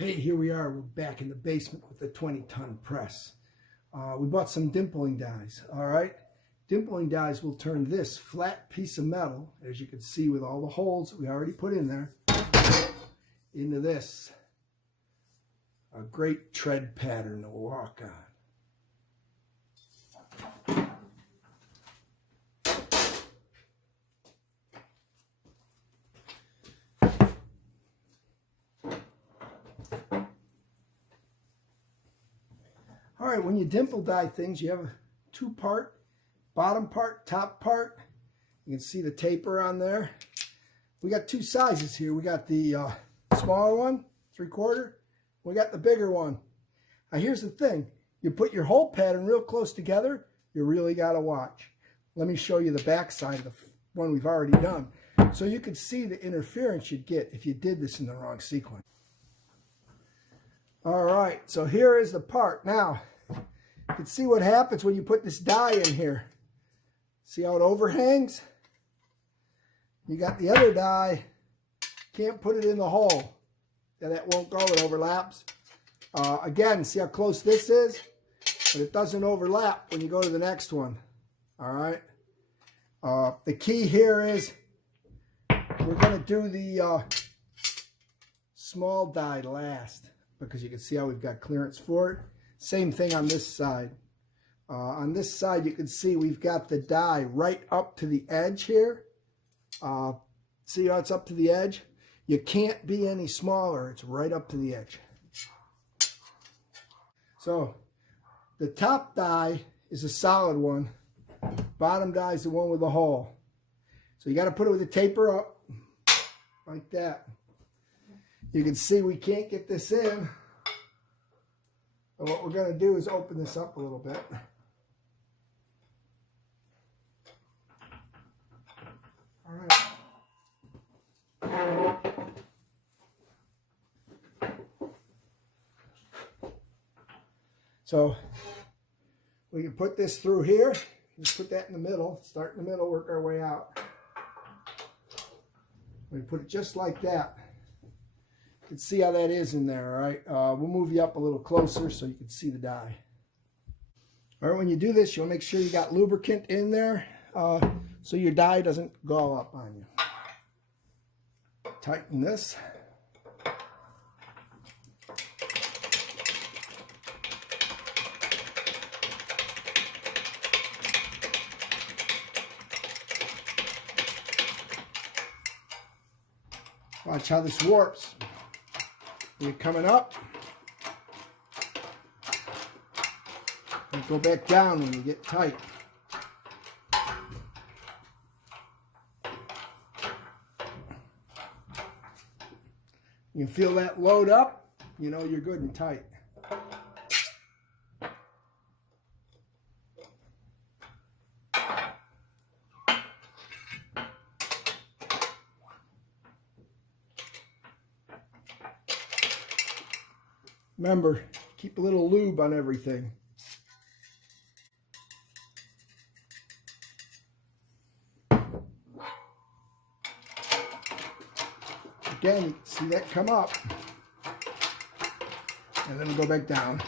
Hey, here we are. We're back in the basement with the 20-ton press. We bought some dimpling dies, all right? Dimpling dies will turn this flat piece of metal, as you can see with all the holes we already put in there, into this. A great tread pattern to walk on. All right, when you dimple die things, you have a two-part, bottom part, top part. You can see the taper on there. We got two sizes here. We got the smaller one, 3/4. We got the bigger one. Now here's the thing. You put your hole pattern real close together, you really got to watch. Let me show you the back side of the one we've already done. So you can see the interference you'd get if you did this in the wrong sequence. All right, so here is the part. Now, you can see what happens when you put this die in here. See how it overhangs? You got the other die, can't put it in the hole. And that won't go, it overlaps. Again, see how close this is? But it doesn't overlap when you go to the next one. All right? The key here is we're going to do the small die last, because you can see how we've got clearance for it. Same thing on this side. On this side, you can see we've got the die right up to the edge here. See how it's up to the edge? You can't be any smaller. It's right up to the edge. So the top die is a solid one. Bottom die is the one with the hole. So you got to put it with the taper up like that. You can see we can't get this in. And what we're going to do is open this up a little bit. All right. So we can put this through here. Just put that in the middle. Start in the middle, work our way out. We put it just like that. You can see how that is in there, all right? We'll move you up a little closer so you can see the die. All right, when you do this, you'll make sure you got lubricant in there so your die doesn't gall up on you. Tighten this. Watch how this warps. When you're coming up, and go back down when you get tight. You can feel that load up, you know you're good and tight. Remember, keep a little lube on everything. Again, you can see that come up. And then we'll go back down.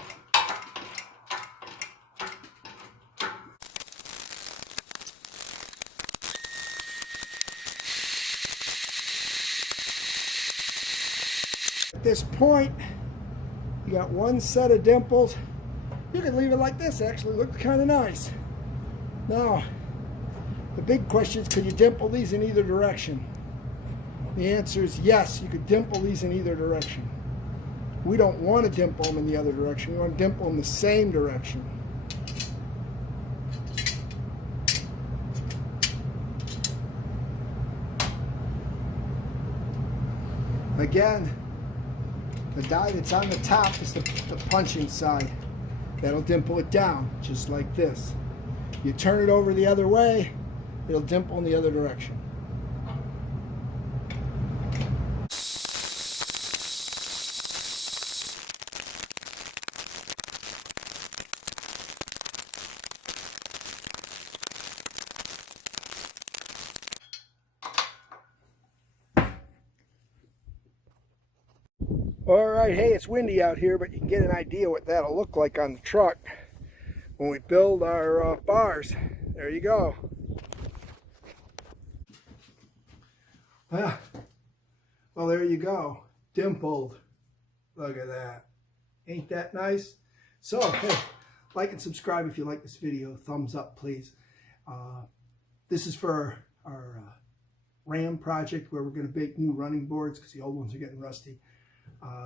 At this point, you got one set of dimples. You can leave it like this, actually looks kind of nice. Now, the big question is, can you dimple these in either direction? The answer is yes, you could dimple these in either direction. We don't want to dimple them in the other direction. We want to dimple them the same direction. Again, the die that's on the top is the punching side. That'll dimple it down, just like this. You turn it over the other way, it'll dimple in the other direction. All right, hey, it's windy out here, but you can get an idea what that'll look like on the truck when we build our bars. There you go. Well, there you go. Dimpled. Look at that. Ain't that nice? So, hey, like and subscribe if you like this video. Thumbs up, please. This is for our Ram project where we're going to bake new running boards because the old ones are getting rusty.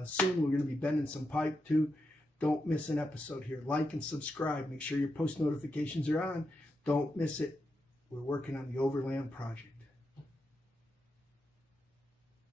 Soon we're going to be bending some pipe too. Don't miss an episode here. Like and subscribe. Make sure your post notifications are on. Don't miss it. We're working on the Overland project.